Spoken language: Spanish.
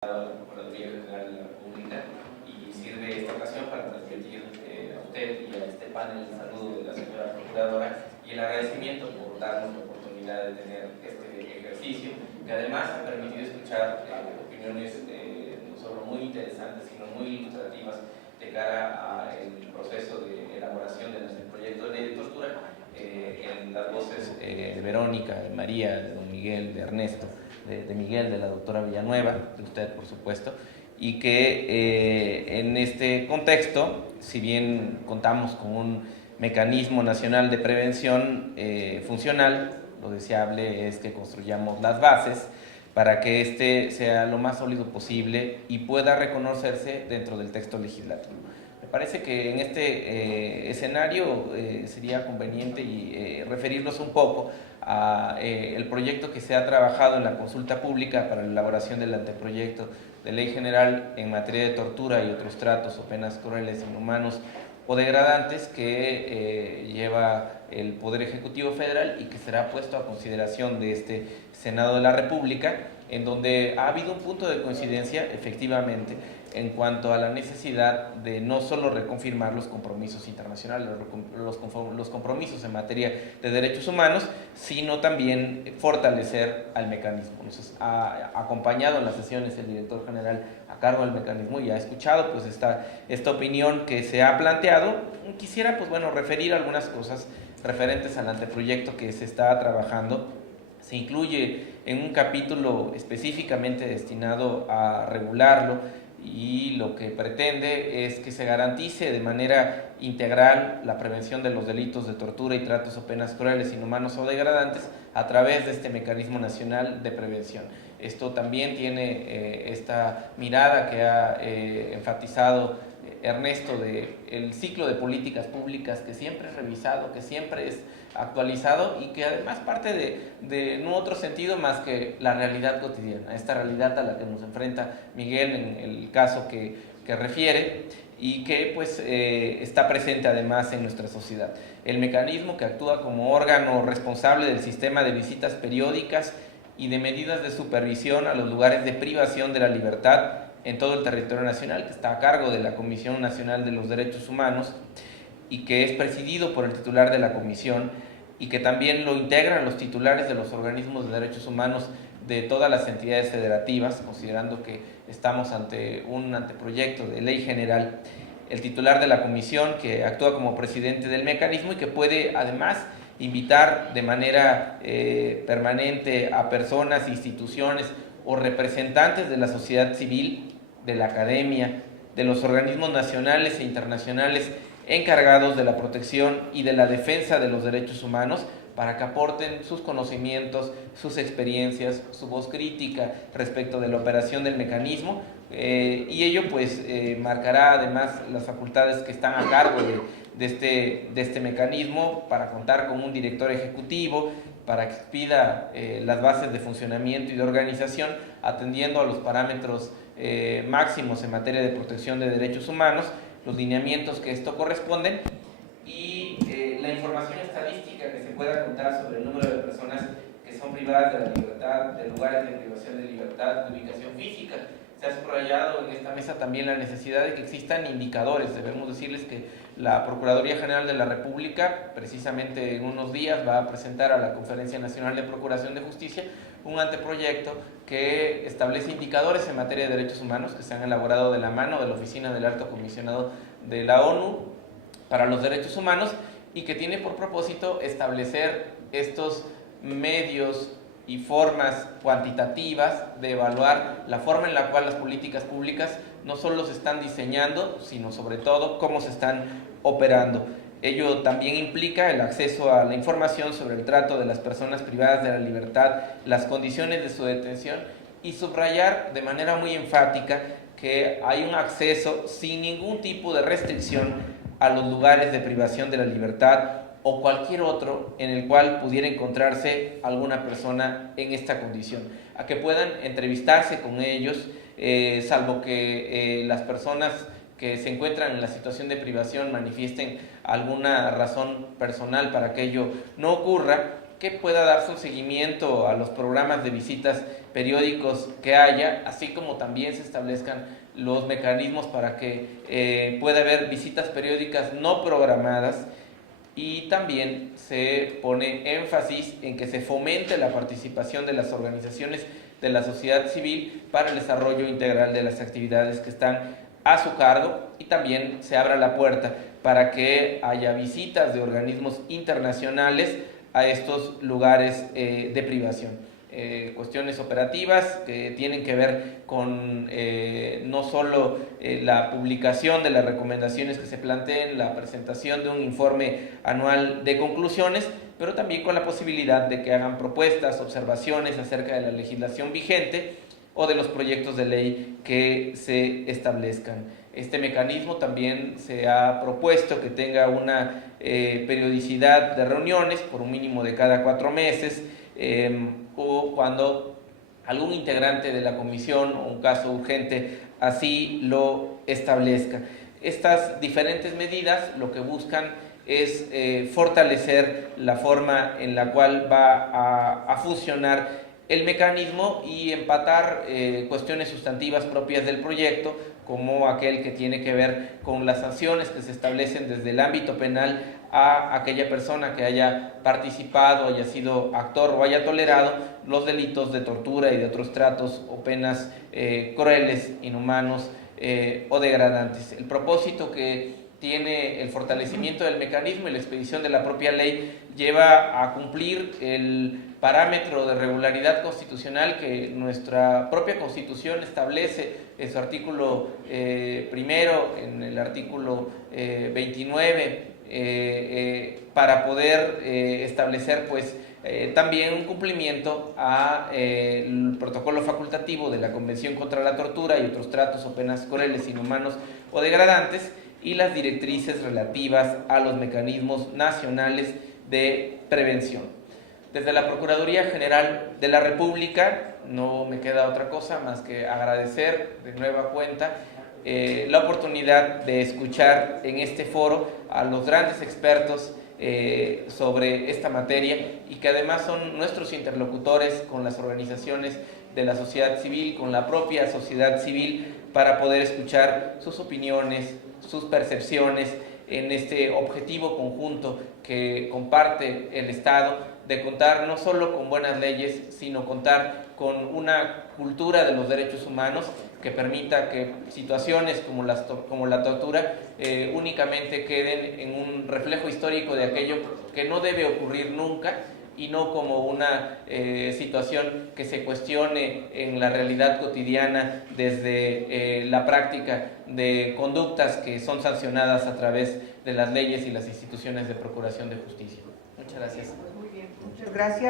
la Procuraduría General de la República y sirve esta ocasión para transmitir a usted y a este panel el saludo de la señora Procuradora y el agradecimiento por darnos la oportunidad de tener este ejercicio, que además ha permitido escuchar opiniones no solo muy interesantes, sino muy ilustrativas de cara al proceso de elaboración del proyecto de ley de tortura, en las voces de Verónica, de María, de don Miguel, de Ernesto, de Miguel, de la doctora Villanueva, de usted por supuesto, y que en este contexto, si bien contamos con un mecanismo nacional de prevención funcional, lo deseable es que construyamos las bases para que este sea lo más sólido posible y pueda reconocerse dentro del texto legislativo. Me parece que en este escenario sería conveniente referirnos un poco a el proyecto que se ha trabajado en la consulta pública para la elaboración del anteproyecto de ley general en materia de tortura y otros tratos o penas crueles, inhumanos o degradantes que lleva el Poder Ejecutivo Federal y que será puesto a consideración de este Senado de la República, en donde ha habido un punto de coincidencia, efectivamente, en cuanto a la necesidad de no solo reconfirmar los compromisos internacionales, los compromisos en materia de derechos humanos, sino también fortalecer al mecanismo. Nos ha acompañado en las sesiones el director general a cargo del mecanismo y ha escuchado pues esta opinión que se ha planteado. Quisiera referir algunas cosas referentes al anteproyecto que se está trabajando. Se incluye en un capítulo específicamente destinado a regularlo, y lo que pretende es que se garantice de manera integral la prevención de los delitos de tortura y tratos o penas crueles, inhumanos o degradantes a través de este mecanismo nacional de prevención. Esto también tiene esta mirada que ha enfatizado Ernesto del ciclo de políticas públicas que siempre es revisado, que siempre es actualizado y que además parte de no otro sentido más que la realidad cotidiana, esta realidad a la que nos enfrenta Miguel en el caso que refiere y que está presente además en nuestra sociedad. El mecanismo que actúa como órgano responsable del sistema de visitas periódicas y de medidas de supervisión a los lugares de privación de la libertad en todo el territorio nacional, que está a cargo de la Comisión Nacional de los Derechos Humanos y que es presidido por el titular de la comisión y que también lo integran los titulares de los organismos de derechos humanos de todas las entidades federativas, considerando que estamos ante un anteproyecto de ley general. El titular de la comisión, que actúa como presidente del mecanismo y que puede además invitar de manera permanente a personas, instituciones o representantes de la sociedad civil, de la academia, de los organismos nacionales e internacionales encargados de la protección y de la defensa de los derechos humanos para que aporten sus conocimientos, sus experiencias, su voz crítica respecto de la operación del mecanismo y ello marcará además las facultades que están a cargo de este mecanismo para contar con un director ejecutivo, para que expida las bases de funcionamiento y de organización atendiendo a los parámetros máximos en materia de protección de derechos humanos, los lineamientos que esto corresponden y la información estadística que se pueda contar sobre el número de personas que son privadas de la libertad, de lugares de privación de libertad, de ubicación física. Se ha subrayado en esta mesa también la necesidad de que existan indicadores. Debemos decirles que la Procuraduría General de la República, precisamente en unos días, va a presentar a la Conferencia Nacional de Procuración de Justicia un anteproyecto que establece indicadores en materia de derechos humanos que se han elaborado de la mano de la Oficina del Alto Comisionado de la ONU para los Derechos Humanos y que tiene por propósito establecer estos medios y formas cuantitativas de evaluar la forma en la cual las políticas públicas no solo se están diseñando, sino sobre todo cómo se están operando. Ello también implica el acceso a la información sobre el trato de las personas privadas de la libertad, las condiciones de su detención y subrayar de manera muy enfática que hay un acceso sin ningún tipo de restricción a los lugares de privación de la libertad o cualquier otro en el cual pudiera encontrarse alguna persona en esta condición, a que puedan entrevistarse con ellos, salvo que las personas que se encuentran en la situación de privación manifiesten alguna razón personal para que ello no ocurra, que pueda darse un seguimiento a los programas de visitas periódicos que haya, así como también se establezcan los mecanismos para que pueda haber visitas periódicas no programadas, y también se pone énfasis en que se fomente la participación de las organizaciones de la sociedad civil para el desarrollo integral de las actividades que están a su cargo, y también se abra la puerta para que haya visitas de organismos internacionales a estos lugares de privación. Cuestiones operativas que tienen que ver con no solo la publicación de las recomendaciones que se planteen, la presentación de un informe anual de conclusiones, pero también con la posibilidad de que hagan propuestas, observaciones acerca de la legislación vigente o de los proyectos de ley que se establezcan. Este mecanismo también se ha propuesto que tenga una periodicidad de reuniones por un mínimo de cada 4 meses, o cuando algún integrante de la comisión o un caso urgente así lo establezca. Estas diferentes medidas lo que buscan es fortalecer la forma en la cual va a funcionar el mecanismo y empatar cuestiones sustantivas propias del proyecto, como aquel que tiene que ver con las sanciones que se establecen desde el ámbito penal a aquella persona que haya participado, haya sido actor o haya tolerado los delitos de tortura y de otros tratos o penas crueles, inhumanos o degradantes. El propósito que tiene el fortalecimiento del mecanismo y la expedición de la propia ley lleva a cumplir el parámetro de regularidad constitucional que nuestra propia Constitución establece en su artículo primero, en el artículo 29, para poder establecer pues también un cumplimiento al protocolo facultativo de la Convención contra la Tortura y otros tratos o penas crueles, inhumanos o degradantes, y las directrices relativas a los mecanismos nacionales de prevención. Desde la Procuraduría General de la República no me queda otra cosa más que agradecer de nueva cuenta la oportunidad de escuchar en este foro a los grandes expertos sobre esta materia, y que además son nuestros interlocutores con las organizaciones de la sociedad civil, con la propia sociedad civil, para poder escuchar sus opiniones, sus percepciones en este objetivo conjunto que comparte el Estado de contar no solo con buenas leyes, sino contar con una cultura de los derechos humanos que permita que situaciones como la tortura únicamente queden en un reflejo histórico de aquello que no debe ocurrir nunca, y no como una situación que se cuestione en la realidad cotidiana desde la práctica de conductas que son sancionadas a través de las leyes y las instituciones de procuración de justicia. Muchas gracias. Muy bien, muchas gracias.